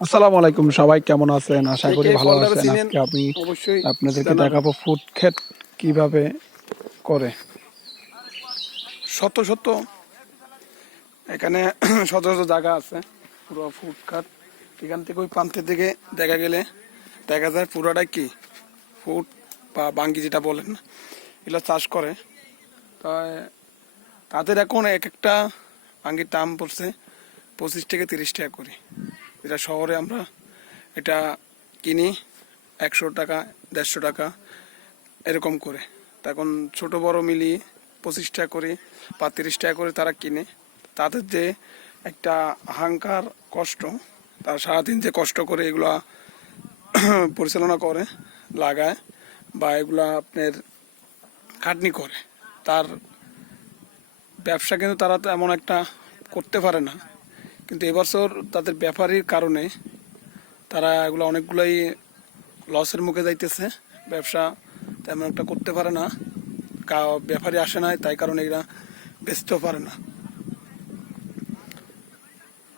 আসসালামু আলাইকুম, সবাই কেমন আছেন? আশা কে করি কে ভালো ফলটারে আছেন। চিনেন আজকে আমি অবশ্যই আপনাদেরকে জানাবেন। দেখাবো ফুড ক্ষেত কিভাবে করে। শত শত এখানে শত শত জায়গা আছে, পুরো ফুটখাত। এখান থেকে ওই প্রান্তের দিকে দেখা গেলে দেখা যায় পুরোটাই কি ফুট বা বাঙ্গি যেটা বলেন, এগুলো চাষ করে। তাই তাদের এখন এক একটা বাঙ্গির দাম পড়ছে 25 থেকে 30 টাকা করে। যেটা শহরে আমরা এটা কিনি 100 টাকা, 150 টাকা এরকম করে। তখন ছোট বড় মিলিয়ে 25 টাকা করে বা 30 টাকা করে তারা কিনে। তাদের যে একটা হাঙ্কার কষ্ট, তারা সারাদিন যে কষ্ট করে এগুলা পরিচালনা করে, লাগায় বা এগুলা আপনার খাটনি করে, তার ব্যবসা কিন্তু তারা তো এমন একটা করতে পারে না। কিন্তু এবছর তাদের ব্যাপারীর কারণে তারা এগুলো অনেকগুলোই লসের মুখে যাইতেছে। ব্যবসা তেমন একটা করতে পারে না, ব্যাপারী আসে না, তাই কারণে এরা বেচতেও পারে না।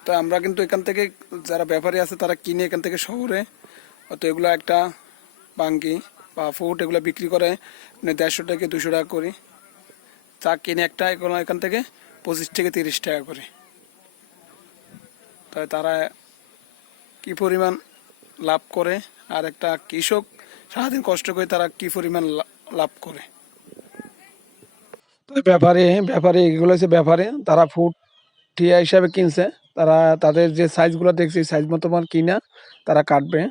তো আমরা কিন্তু এখান থেকে যারা ব্যাপারী আছে তারা কিনে এখান থেকে শহরে, তো এগুলো একটা বাঙ্গি বা ফুট এগুলো বিক্রি করে 150 টাকা 200 টাকা করে। চা কিনে একটা এগুলো এখান থেকে 25 থেকে 30 টাকা করে। তাই তারা কি পরিমাণ লাভ করে, আর একটা কৃষক সারাদিন কষ্ট করে তারা কি পরিমাণ লাভ করে। তো ব্যাপারে ব্যাপারে এগুলো হচ্ছে ব্যাপারে, তারা ফুড টিয়া হিসাবে কিনছে। তারা তাদের যে সাইজগুলো দেখছে সাইজ মতো মাল কিনা তারা কাটবে।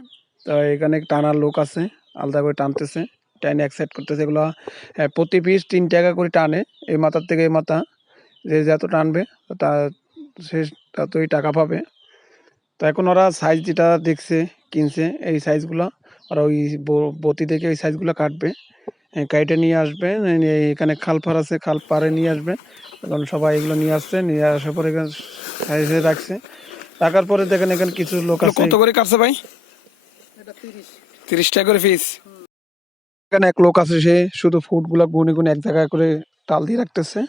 তো এখানে টানার লোক আছে, আলাদা করে টানতেছে, টাইনে এক সাইড করতেছে এগুলো। প্রতি পিস 3 টাকা করে টানে, এই মাথার থেকে এই মাথা। যে যত টানবে তা সে ততই টাকা পাবে। তো এখন ওরা সাইজ যেটা দেখছে কিনছে এই সাইজগুলো, আর ওই বতি থেকে ওই সাইজগুলো কাটবে, কাইটে নিয়ে আসবে। এখানে খাল পার আছে, খাল পারে নিয়ে আসবে। এখন সবাই এগুলো নিয়ে আসছে, নিয়ে আসার পরে এখানে সাইজে রাখছে। রাখার পরে দেখেন এখানে কিছু লোক এগুলো আছে। কত করে কাটছে ভাই? 30 টাকা করে পিস। এখানে এক লোক আছে, সে শুধু ফুড গুলা গুনে গুনে এক জায়গায় করে টাল দিয়ে রাখতেছে।